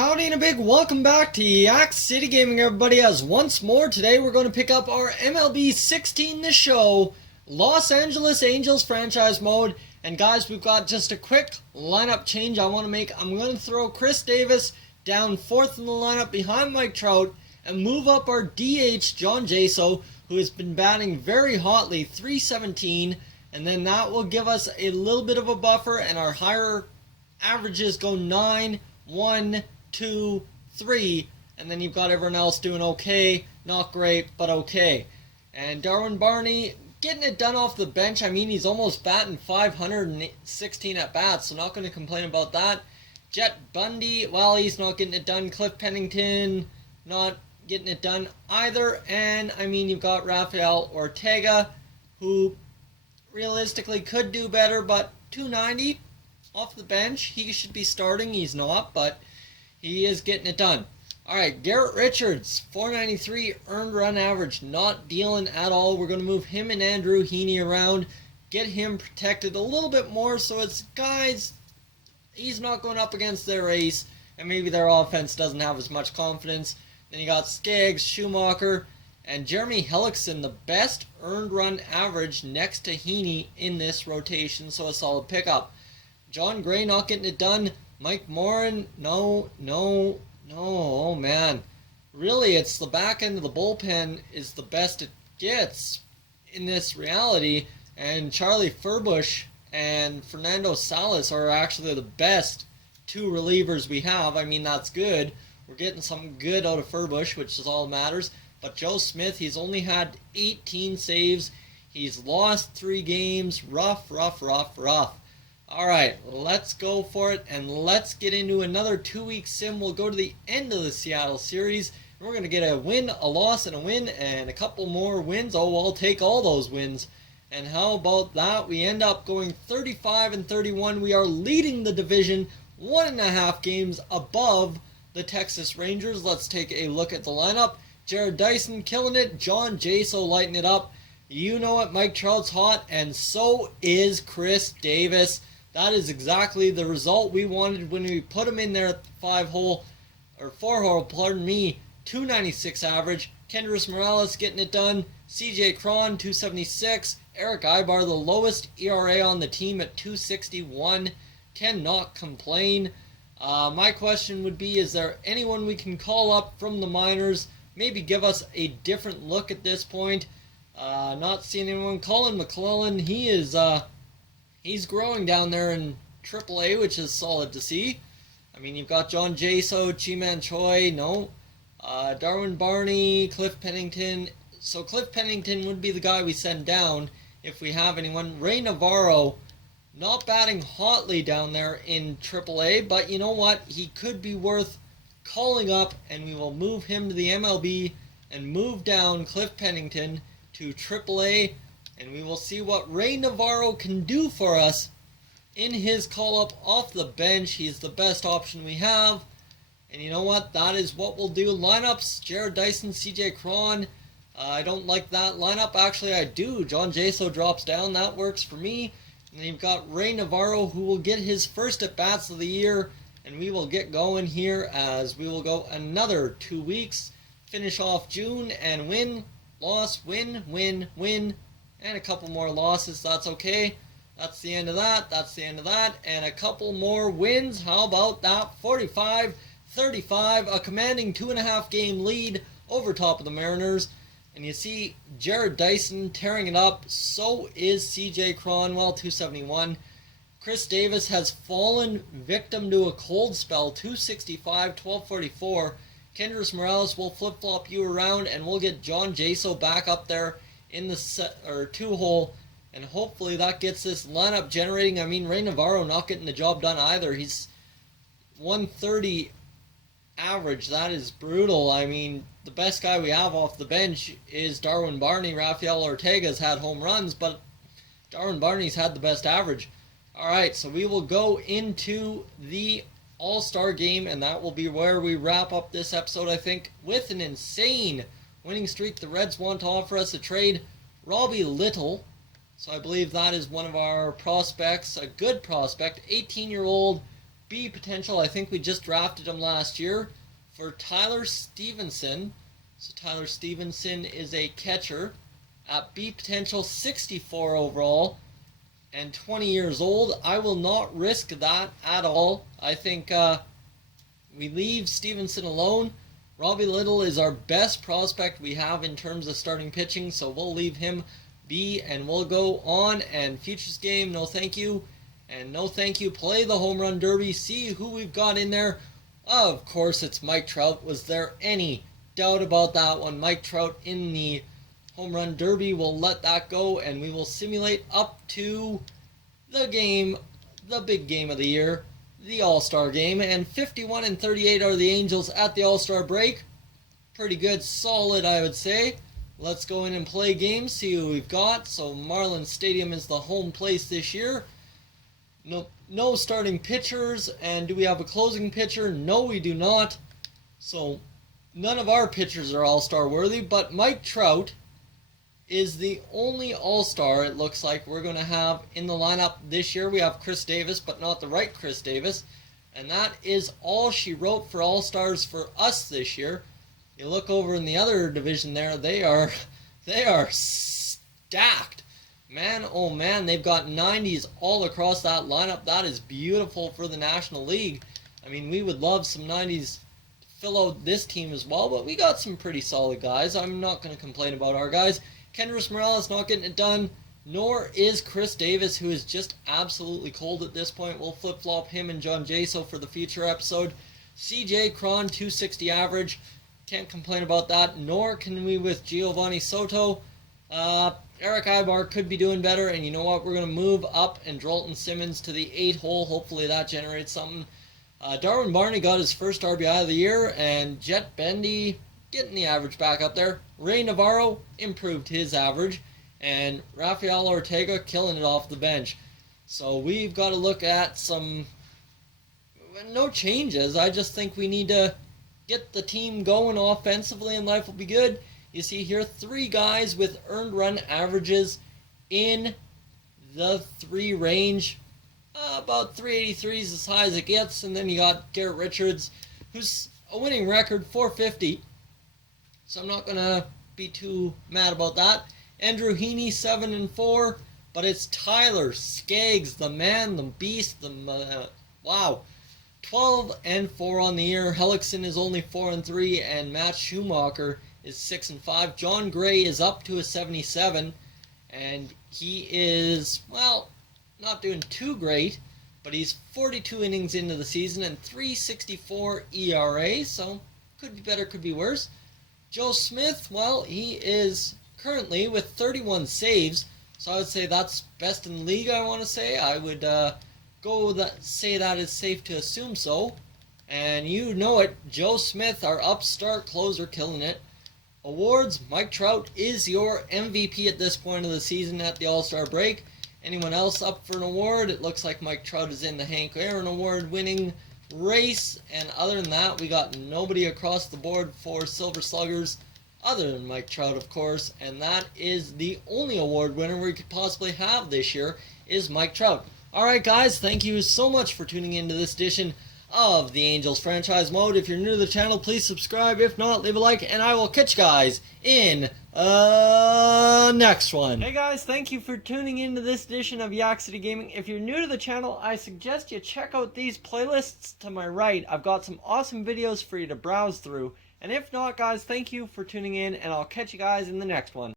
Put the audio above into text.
howdy, and a big welcome back to Yak-City Gaming, everybody, as once more today we're going to pick up our MLB 16 The Show Los Angeles Angels franchise mode. And guys, we've got just a quick lineup change I want to make. I'm going to throw Chris Davis down fourth in the lineup behind Mike Trout and move up our DH John Jaso, who has been batting very hotly, 317, and then that will give us a little bit of a buffer, and our higher averages go 9, 1, 2, 3, and then you've got everyone else doing okay, not great, but okay. And Darwin Barney getting it done off the bench. I mean, he's almost batting 516 at bats, so not going to complain about that. Jet Bundy, well, he's not getting it done. Cliff Pennington, not getting it done either. And I mean, you've got Rafael Ortega, who realistically could do better, but 290 off the bench. He should be starting. He's not, but he is getting it done. Alright, Garrett Richards, 493 earned run average, not dealing at all. We're going to move him and Andrew Heaney around, get him protected a little bit more, so it's guys, he's not going up against their ace, and maybe their offense doesn't have as much confidence. Then you got Skaggs, Schumacher, and Jeremy Hellickson, the best earned run average next to Heaney in this rotation, so a solid pickup. John Gray not getting it done. Mike Morin, no, oh man. Really, it's the back end of the bullpen is the best it gets in this reality, and Charlie Furbush and Fernando Salas are actually the best two relievers we have. I mean, that's good. We're getting something good out of Furbush, which is all that matters. But Joe Smith, he's only had 18 saves. He's lost 3 games. Rough. Alright, let's go for it, and let's get into another 2-week sim. We'll go to the end of the Seattle series, and we're going to get a win, a loss, and a win, and a couple more wins. Oh, I'll take all those wins. And how about that? We end up going 35-31. We are leading the division, 1.5 games above the Texas Rangers. Let's take a look at the lineup. Jared Dyson killing it. John Jaso lighting it up. You know it, Mike Trout's hot, and so is Chris Davis. That is exactly the result we wanted when we put him in there at the 4-hole, 296 average. Kendrys Morales getting it done. CJ Cron, 276. Eric Ibar, the lowest ERA on the team at 261. Cannot complain. My question would be, is there anyone we can call up from the minors? Maybe give us a different look at this point. Not seeing anyone. Colin McClellan, he is he's growing down there in AAA, which is solid to see. I mean, you've got John Jaso, Chi-Man Choi, no. Darwin Barney, Cliff Pennington. So Cliff Pennington would be the guy we send down if we have anyone. Ray Navarro, not batting hotly down there in AAA, but you know what? He could be worth calling up, and we will move him to the MLB and move down Cliff Pennington to AAA, and we will see what Ray Navarro can do for us in his call-up off the bench. He's the best option we have, and you know what? That is what we'll do. Lineups, Jared Dyson, CJ Cron. I don't like that lineup. Actually, I do. John Jaso drops down. That works for me. And then you've got Ray Navarro, who will get his first at-bats of the year, and we will get going here as we will go another 2 weeks, finish off June, and win, loss, win, and a couple more losses. That's okay. That's the end of that. That's the end of that. And a couple more wins. How about that? 45-35, a commanding 2.5 game lead over top of the Mariners. And you see Jared Dyson tearing it up. So is CJ Cronwell, 271. Chris Davis has fallen victim to a cold spell, 265, 1244. Kendrys Morales will flip-flop you around, and we'll get John Jaso back up there in the 2-hole, and hopefully that gets this lineup generating. I mean, Ray Navarro not getting the job done either. He's 130 average. That is brutal. I mean, the best guy we have off the bench is Darwin Barney. Rafael Ortega's had home runs, but Darwin Barney's had the best average. Alright, so we will go into the All-Star game, and that will be where we wrap up this episode, I think, with an insane winning streak. The Reds want to offer us a trade. Robbie Little, so I believe that is one of our prospects, a good prospect, 18-year-old B potential, I think we just drafted him last year, for Tyler Stevenson. So Tyler Stevenson is a catcher at B potential, 64 overall and 20 years old. I will not risk that at all. I think we leave Stevenson alone. Robbie Little is our best prospect we have in terms of starting pitching, so we'll leave him be and we'll go on. And futures game, no thank you. And no thank you. Play the home run derby. See who we've got in there. Of course, it's Mike Trout. Was there any doubt about that one? Mike Trout in the home run derby. We'll let that go, and we will simulate up to the game, the big game of the year, the All-Star game. And 51 and 38 are the Angels at the All-Star break. Pretty good, solid, I would say. Let's go in and play games, see who we've got. So Marlins Stadium is the home place this year. No starting pitchers. And do we have a closing pitcher? No, we do not. So none of our pitchers are All-Star worthy, but Mike Trout is the only All-Star it looks like we're going to have in the lineup this year. We have Chris Davis, but not the right Chris Davis. And that is all she wrote for All-Stars for us this year. You look over in the other division there, they are stacked. Man, oh man, they've got 90s all across that lineup. That is beautiful for the National League. I mean, we would love some 90s to fill out this team as well, but we got some pretty solid guys. I'm not going to complain about our guys. Kendrys Morales not getting it done, nor is Chris Davis, who is just absolutely cold at this point. We'll flip-flop him and John Jaso for the future episode. CJ Cron, 260 average. Can't complain about that, nor can we with Giovanni Soto. Eric Ibar could be doing better, and you know what? We're going to move up and Drolton Simmons to the 8 hole. Hopefully that generates something. Darwin Barney got his first RBI of the year, and Jet Bendy getting the average back up there. Ray Navarro improved his average, and Rafael Ortega killing it off the bench. So we've got to look at some, no changes. I just think we need to get the team going offensively, and life will be good. You see here 3 guys with earned run averages in the 3 range. About 383 is as high as it gets. And then you got Garrett Richards, who's a winning record, 450. So I'm not going to be too mad about that. Andrew Heaney, 7 and 4. But it's Tyler Skaggs, the man, the beast, wow. 12 and 4 on the year. Hellickson is only 4 and 3. And Matt Schumacher is 6 and 5. John Gray is up to a 77, and he is, well, not doing too great, but he's 42 innings into the season and 3.64 ERA, so could be better, could be worse. Joe Smith, well, he is currently with 31 saves, so I would say that's best in the league, I want to say. I would say that is safe to assume so. And you know it, Joe Smith, our upstart closer, killing it. Awards, Mike Trout is your MVP at this point of the season at the All-Star break. Anyone else up for an award? It looks like Mike Trout is in the Hank Aaron Award winning race. And other than that, we got nobody across the board for Silver Sluggers other than Mike Trout, of course. And that is the only award winner we could possibly have this year is Mike Trout. Alright guys, thank you so much for tuning into this edition of the Angels franchise mode. If you're new to the channel, please subscribe. If not, leave a like, and I will catch you guys in next one. Hey guys, thank you for tuning into this edition of Yak-City Gaming. If you're new to the channel, I suggest you check out these playlists to my right. I've got some awesome videos for you to browse through. And if not, guys, thank you for tuning in, and I'll catch you guys in the next one.